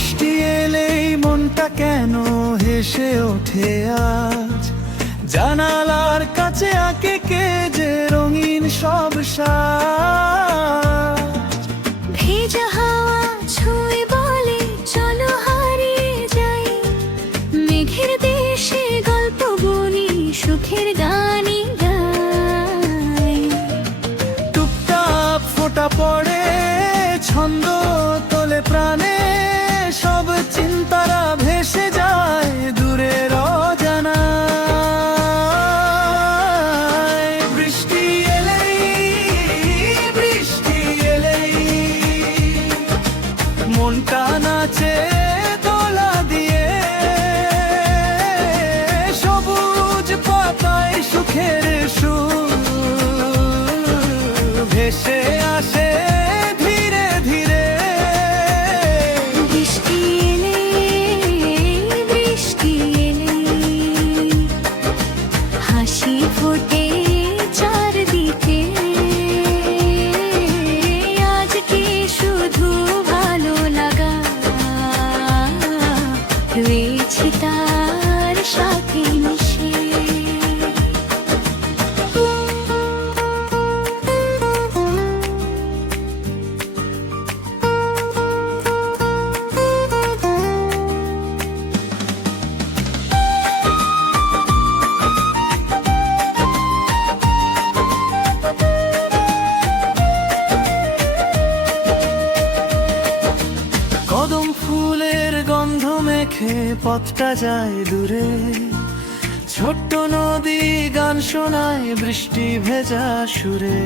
বৃষ্টি এলেই মনটা কেন হেসে ওঠে আজ, জানালার কাছে আঁকে কে যে রঙিন সব সাজ। ভেজা হাওয়া ছুঁয়ে বলে চলো হারিয়ে যাই, মেঘের দেশে গল্প বুনি সুখের গানই গাই। টুপটাপ ফোঁটা পড়ে ছন্দ তোলে প্রাণে, সব চিন্তারা ভেসে যায় দূরের অজানায়। বৃষ্টি এলেই, বৃষ্টি এলেই মনটা নাচে দোলা দিয়ে, সবুজ পাতায় সুখের সুর ভেসে আসে ধীরে ধীরে। বৃষ্টি এলে, বৃষ্টি এলে হাসি ফোটে চারদিকে, আজকে শুধু ভালো লাগা রয়েছে তার সাথে মিশে। কদম ফুলের গন্ধ মেখে পথটা যায় দূরে, ছোট্ট নদী গান শোনায় বৃষ্টি ভেজা সুরে।